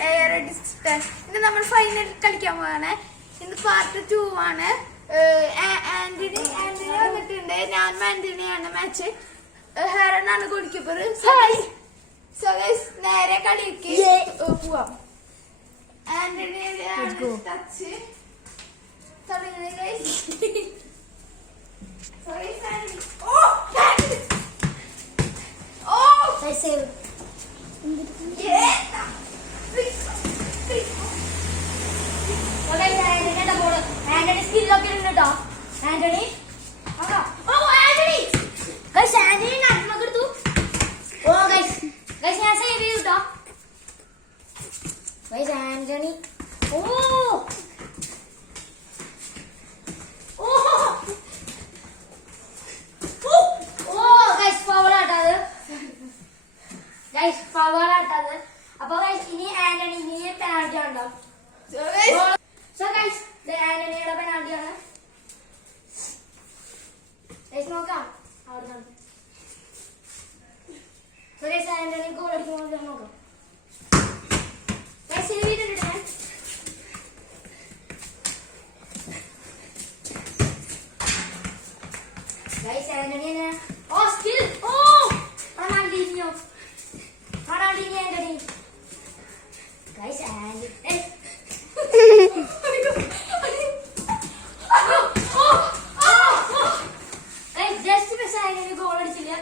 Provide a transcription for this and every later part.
Channel ഇന്ന് നമ്മൾ final കളിക്കാൻ പോവാണ്. ഇന്ന് പാർട്ട് 2 ആണ്. ആന്റണി വന്നിട്ടുണ്ട്. ഞാൻ ആന്റണിയാണ് മാച്ച്. ഹെറനാണ് ഗോൾ കീപ്പർ. നേരെ കളിക്ക് പോവാം. ആന്റണി ടച്ച് തുടങ്ങുന്നത് guys. Save. Yeah. Okay, Anthony, the ball. Anthony skill lock in the top. Anthony. Oh, Anthony. Guys, Anthony not magar tu. Oh, guys, यहाँ से ये उठा. Guys, Anthony. Oh. Oh, guys, power आता है. Guys, power आता है. अब guys ini Anthony ini penalty anda. So guys, the Anthony ada penalty anda. Guys, no come. Out come. So guys, Anthony goal अड़के मौज जानो का. Guys, ये भी तो डर है. Guys, Anthony ने. Oh, skill. Oh, Ronaldinho. Ronaldinho Anthony. Guys, Anthony. Guys, just miss Anthony goal अड़चिलिया.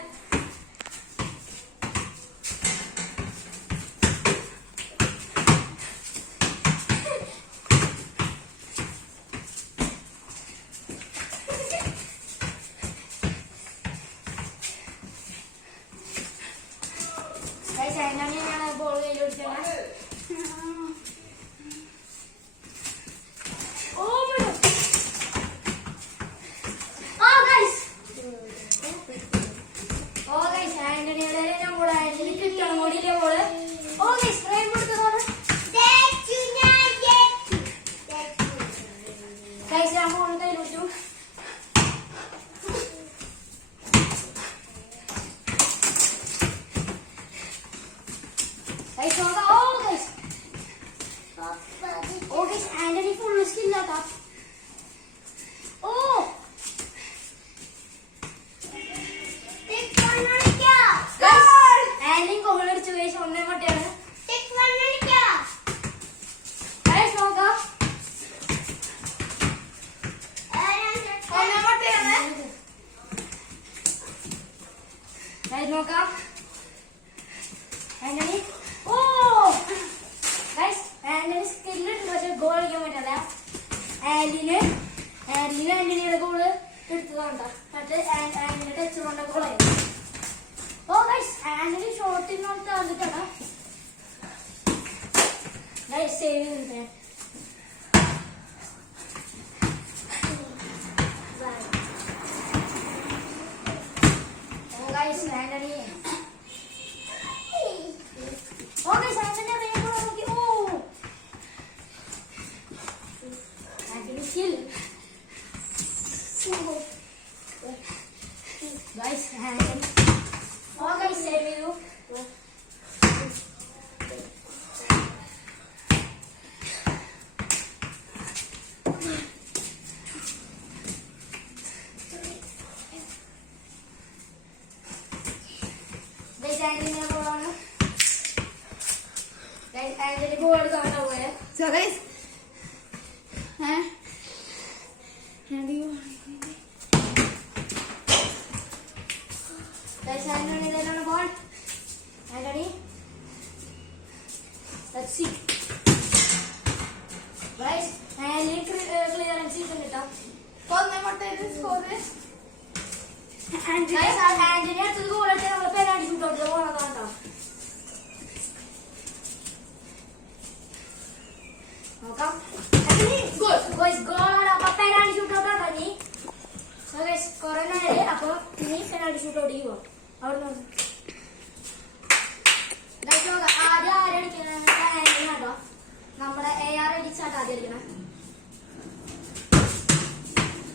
Guys, Anthony ने ball ले लुढ़ Oh my God. Oh guys. Oh guys, Anthony ने ना बोला Anthony कितना मोड़ी ले बोले. Oh guys, try बोलते हो ना. Guys, हम बोलते हैं लुचू. Guys, oh guys. Oh guys, Anthony full skill लगा. Oh. Take one और क्या? Guys, Anthony को बोले चुके सोने मत यार. Take one और क्या? Guys, होगा. सोने मत यार. Guys, होगा. Anthony. Oh. Guys, Anthony skill मुझे goal क्यों मिला है? Anthony ने goal कितना था? कहते Anthony ने चुराना goal है. Oh guys, Anthony short in on था लिखा था. Guys, saving है. Oh guys, Anthony. Oh guys, Anthony ने goal होगी. Oh. Anthony skill. Guys, Anthony. Oh guys, save you. Guys, Anthony ने बोला ना. Guys, Anthony बोल करना हुआ है. So guys, Guys, Anthony ले लो ना ball. Anthony. Let's see. Guys, Anthony clearance is in it up. कौन ने मरते हैं स्कोर है? Guys, Anthony ने तो गोल अटे वाला penalty shoot out दिया वाला था. Okay. Anthony, goal. Guys, goal आला apa penalty shoot out था नहीं. So guys, corona है apa ini penalty shoot out ही हुआ. और ना. Guys, तो आजा आजा निकलना है Anthony आटा. നമ്മുടെ AR അടിച്ച് ആട്ടാ ആദ്യം.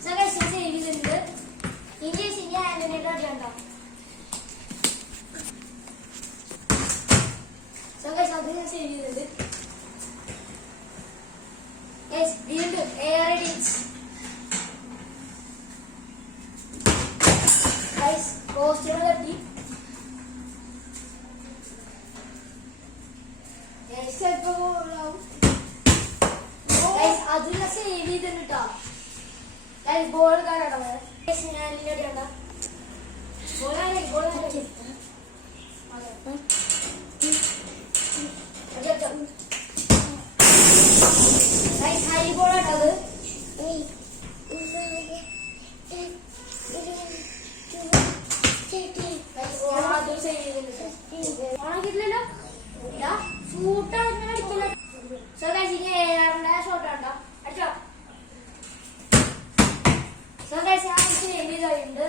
So guys, ഞാൻ സേവ് ചെയ്തിട്ടുണ്ട്. ഇനി Anthony യുടെ അടിയുണ്ടോ? So guys, അത് ഞാൻ സേവ് ചെയ്തിട്ടുണ്ട്. Wait. Guys, poster തട്ടി. Guys, guys, അതില സേവ് ചെയ്തിട്ടാ. Guys, ബോൾ കാണാട്ടോ. Guys, ഞാൻ ഇങ്ങോട്ട് കണ്ട. ബോൾ ആരെ? Guys, high ball ആട്ടത്. ഓണക്കിട്ടില്ലല്ലോ. ഇതാ ഷൂട്ടാണ് അടിക്കില്ല. സോ ഗൈസ് ഇനി ഏഴാറിന്റെ ഷോട്ട് ആട്ടോ. അടിച്ചോ. സോ ഗൈസ് ഞാൻ സേവ് ചെയ്തിട്ടുണ്ട്.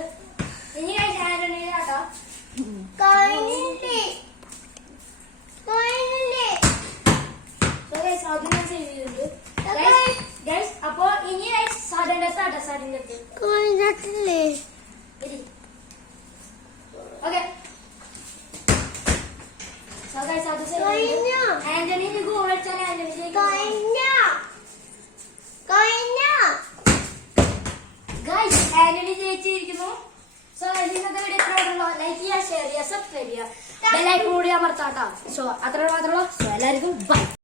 ഇനി ഗൈസ് ആന്റണി ആട്ടോ. അതിനെ സേവ് ചെയ്തിട്ടുണ്ട്. ഗൈസ് അപ്പൊ ഇനി ഗൈസ് സാധനത്തെ ആട്ടോ. സാധനത്തെ ഓക്കെ. സോ ഗൈസ് അത് സേവ് ചെയ്തു. ആന്റണി ഗോൾ അടിച്ചാൽ ആന്റണി ഗൈസ് ആന്റണി ജയിച്ചിരിക്കുന്നു. സോ ഇന്നത്തെ വീഡിയോ എത്ര ലൈക്ക് ചെയ്യുക, ഷെയർ ചെയ്യുക, സബ്സ്ക്രൈബ് ചെയ്യുക, ബെൽ ഐക്കൺ കൂടി അമർത്താട്ടോ. സോ അത്ര മാത്രമല്ലോ. സോ എല്ലാവർക്കും ബൈ.